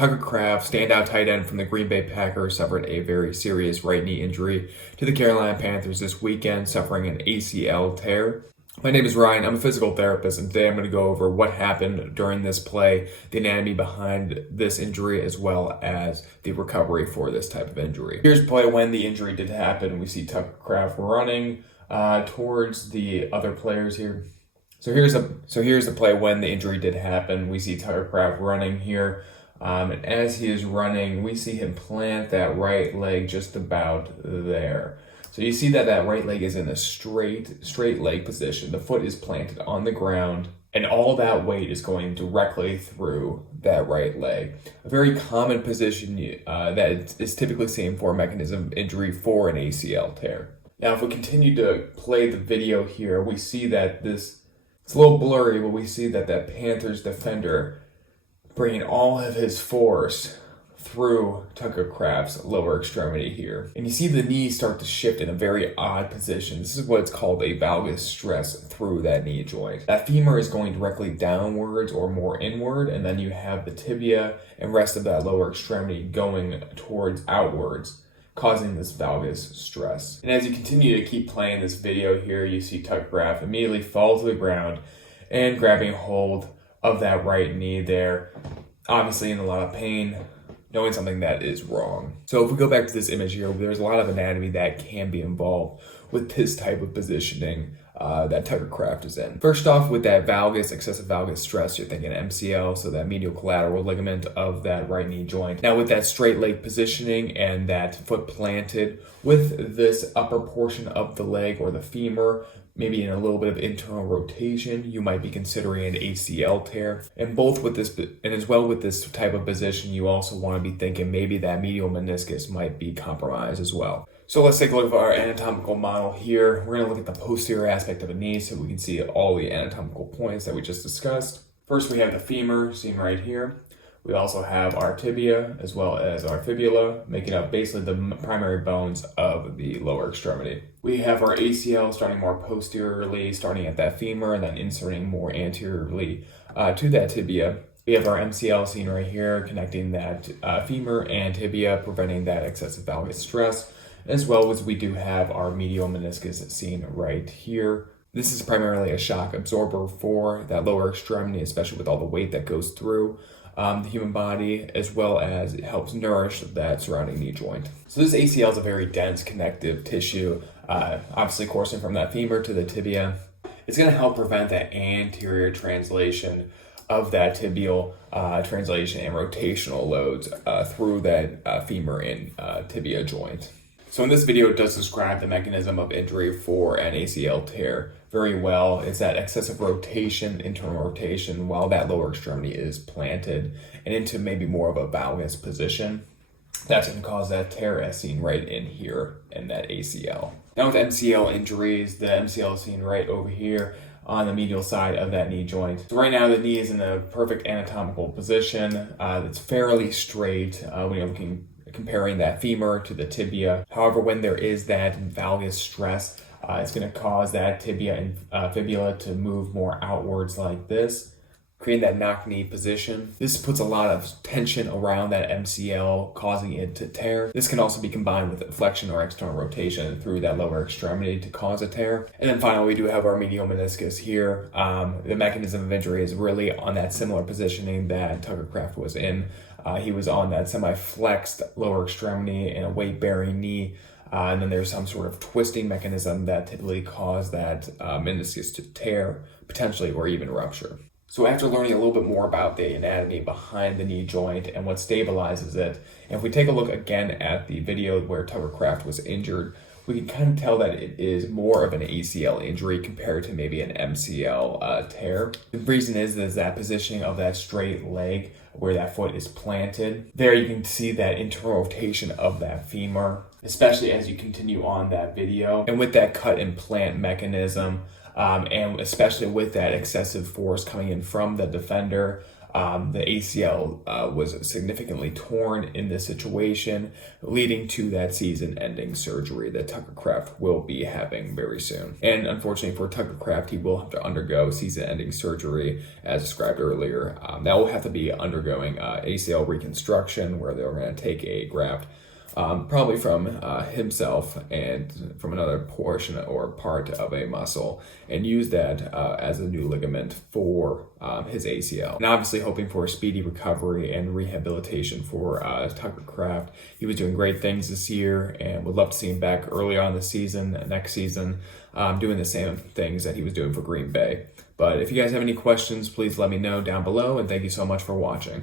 Tucker Kraft, standout tight end from the Green Bay Packers, suffered a very serious right knee injury to the Carolina Panthers this weekend, suffering an ACL tear. My name is Ryan. I'm a physical therapist, and today I'm going to go over what happened during this play, the anatomy behind this injury, as well as the recovery for this type of injury. Here's play when the injury did happen. We see Tucker Kraft running towards the other players here. So here's the play when the injury did happen. We see Tucker Kraft running here. And as he is running, we see him plant that right leg just about there. So you see that right leg is in a straight leg position. The foot is planted on the ground, and all that weight is going directly through that right leg. A very common position that is typically seen for a mechanism of injury for an ACL tear. Now, if we continue to play the video here, we see that it's a little blurry, but we see that Panthers defender bringing all of his force through Tucker Kraft's lower extremity here. And you see the knee start to shift in a very odd position. This is what's called a valgus stress through that knee joint. That femur is going directly downwards or more inward, and then you have the tibia and rest of that lower extremity going towards outwards, causing this valgus stress. And as you continue to keep playing this video here, you see Tucker Kraft immediately fall to the ground and grabbing hold of that right knee there, obviously in a lot of pain, knowing something that is wrong. So if we go back to this image here, there's a lot of anatomy that can be involved with this type of positioning that Tucker Kraft is in. First off, with that excessive valgus stress, you're thinking MCL, so that medial collateral ligament of that right knee joint. Now with that straight leg positioning and that foot planted with this upper portion of the leg or the femur, maybe in a little bit of internal rotation, you might be considering an ACL tear. And as well with this type of position, you also want to be thinking maybe that medial meniscus might be compromised as well. So let's take a look at our anatomical model here. We're going to look at the posterior aspect of a knee so we can see all the anatomical points that we just discussed. First, we have the femur seen right here. We also have our tibia as well as our fibula, making up basically the primary bones of the lower extremity. We have our ACL starting more posteriorly, starting at that femur, and then inserting more anteriorly to that tibia. We have our MCL seen right here, connecting that femur and tibia, preventing that excessive valgus stress, as well as we do have our medial meniscus seen right here. This is primarily a shock absorber for that lower extremity, especially with all the weight that goes through the human body, as well as it helps nourish that surrounding knee joint. So this ACL is a very dense connective tissue, obviously coursing from that femur to the tibia. It's going to help prevent that anterior translation of that tibial translation and rotational loads through that femur and tibia joint. So in this video, it does describe the mechanism of injury for an ACL tear very well. It's that excessive rotation, internal rotation, while that lower extremity is planted and into maybe more of a valgus position. That's going to cause that tear as seen right in here in that ACL. Now with MCL injuries, the MCL is seen right over here on the medial side of that knee joint. So right now the knee is in a perfect anatomical position. It's fairly straight when you're comparing that femur to the tibia. However, when there is that valgus stress, it's going to cause that tibia and fibula to move more outwards like this, creating that knock knee position. This puts a lot of tension around that MCL, causing it to tear. This can also be combined with flexion or external rotation through that lower extremity to cause a tear. And then finally, we do have our medial meniscus here. The mechanism of injury is really on that similar positioning that Tucker Kraft was in. He was on that semi-flexed lower extremity and a weight-bearing knee. And then there's some sort of twisting mechanism that typically cause that meniscus to tear, potentially, or even rupture. So after learning a little bit more about the anatomy behind the knee joint and what stabilizes it, and if we take a look again at the video where Tucker Kraft was injured, we can kind of tell that it is more of an ACL injury compared to maybe an MCL tear. The reason is that positioning of that straight leg where that foot is planted. There you can see that internal rotation of that femur, especially as you continue on that video. And with that cut and plant mechanism, and especially with that excessive force coming in from the defender, The ACL was significantly torn in this situation, leading to that season-ending surgery that Tucker Kraft will be having very soon. And unfortunately for Tucker Kraft, he will have to undergo season-ending surgery, as described earlier. That will have to be undergoing ACL reconstruction, where they're going to take a graft probably from himself and from another portion or part of a muscle, and use that as a new ligament for his ACL. And obviously hoping for a speedy recovery and rehabilitation for Tucker Kraft. He was doing great things this year, and would love to see him back early on the season, next season, doing the same things that he was doing for Green Bay. But if you guys have any questions, please let me know down below, and thank you so much for watching.